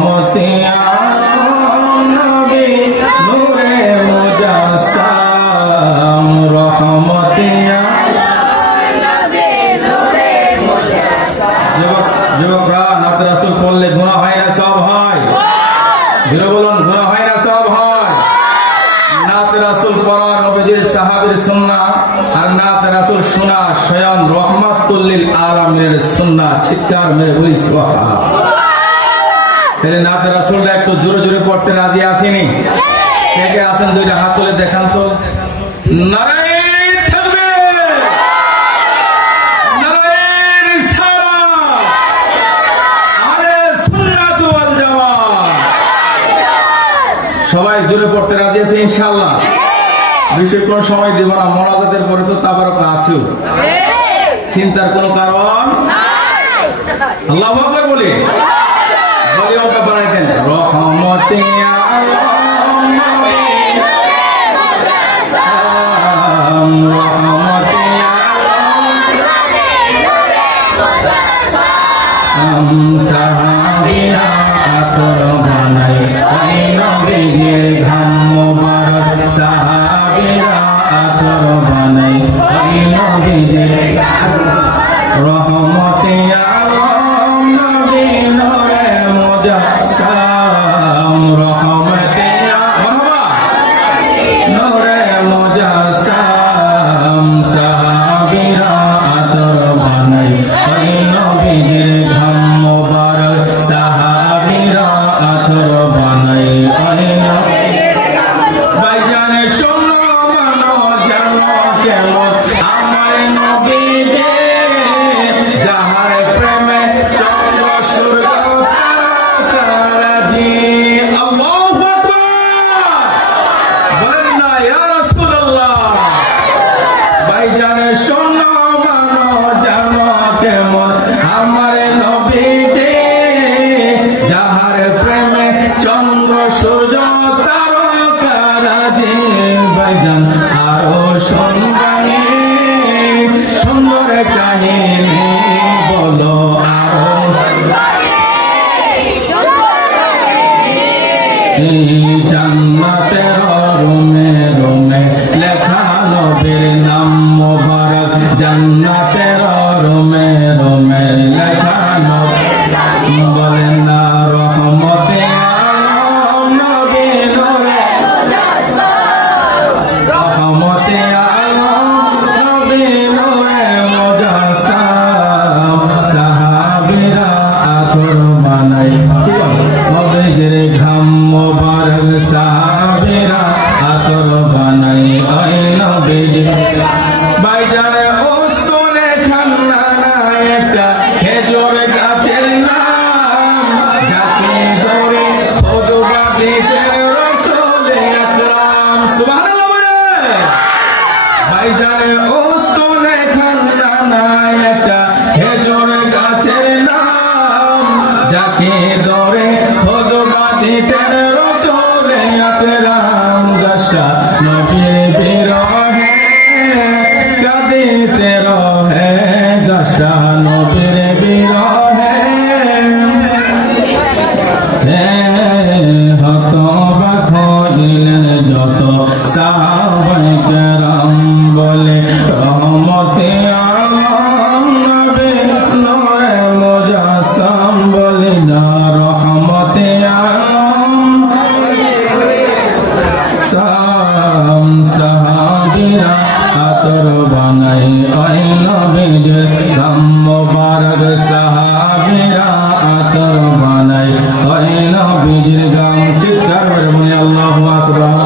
রহমতে আলম নবী নূরে মুজাসসাম রহমতে যুবকরা নাত রাসূল পড়লে গুনাহ হয় না সব হয়? জোরে বলুন, গুনাহ হয় না সব হয়? নাত রাসূল পড়া নবীজির সাহাবীর সুন্নাহ আর নাত রাসূল শোনা স্বয়ং রহমাতুল লিল আলামিনের সুন্নাহ। চিৎকার মেরে বলি সুবহানাল্লাহ। তাহলে নাত রাসূলটা একটু জোরে জোরে পড়তে রাজি আছেনি? কে কে আছেন দুইটা হাত তুলে দেখান তো। নারায়ে তাকবীর, নারায়ে রিসালাত, আহলে সুন্নাত ওয়াল জামাত। সবাই জোরে পড়তে রাজি আছে ইনশাআল্লাহ? বেশিক্ষণ সময় দেব না, মোনাজাতের পরে তো তাবারক আছেও, চিন্তার কোনো কারণ নাই। আল্লাহু আকবার বলি, ভলিউমটা বাড়াই দেন। রহমতে আলম নবী মুজাসসাম রহমতে আলম সাহাবীরা আতর বানাই ওই নবীজির ঘাম মোবারক। সাহাবীরা আতর বানাই ওই নবীজির ঘাম। রহমতে আলম নবী নূরে মুজাসসাম রহমতে নূরে মুজাসসাম। সাহাবীরা আতর বানাই ওই নবীজির ঘাম মোবারক। সাহাবীরা আতর বানাই ওই নবীজির ঘাম। ভাইজানে শোনো মানো জানো কেমন আমার নবী যে, যাহার প্রেমে চন্দ্র সূর্য তারাজি। আল্লাহু আকবার বলেন না ইয়া রাসূলুল্লাহ। ভাইজানে শোনো মানো জানো কেমন আমার নবী যে, যাহার প্রেমে চন্দ্র সূর্য তারকারাজি। ভাইজান আরো শুনবানি সুন্দর কাহিনী বলো, আরো জান্নাতের রুমে রুমে লেখা নবীর নাম মোবারক। জান্নাতের রুমে রুমে লেখা নবীর নাম। বলেন না রহমতে আলম নবী নূরে মুজাসসাম রহমতে আলম নবী নূরে মুজাসসাম। সাহাবীরা আতর বানাই নবীজির ঘাম মোবারক। সাহাবীরা আতর বানাই ওই নবীজির ঘাম। ভাইজানে উস্তুনে খান্না একটা খেজুর গাছের নাম, যাকে ধরে খুতবা দিতেন রাসূল আকরাম। সুবহানাল্লাহ বলে। ভাইজানে উস্তুনে খান্না একটা খেজুর গাছের নাম, যাকে ধরে খুতবা দিতেন রাসূল আকরাম। দশা নবীর বিরহে কাঁদিতে রহে, দশা নবীর বিরহে হতবাক হইলেন যত সাহাবায়ে কেরাম। বলে রহমতে আলম নবী নূরে মুজাসসাম। বলে না রহমতে আলম সাহাবীরা আতর বানাই ওই নবীজির ঘাম মোবারক। সাহাবীরা আতর বানাই ওই নবীজির ঘাম। চিৎকার করে বলি আল্লাহু আকবার।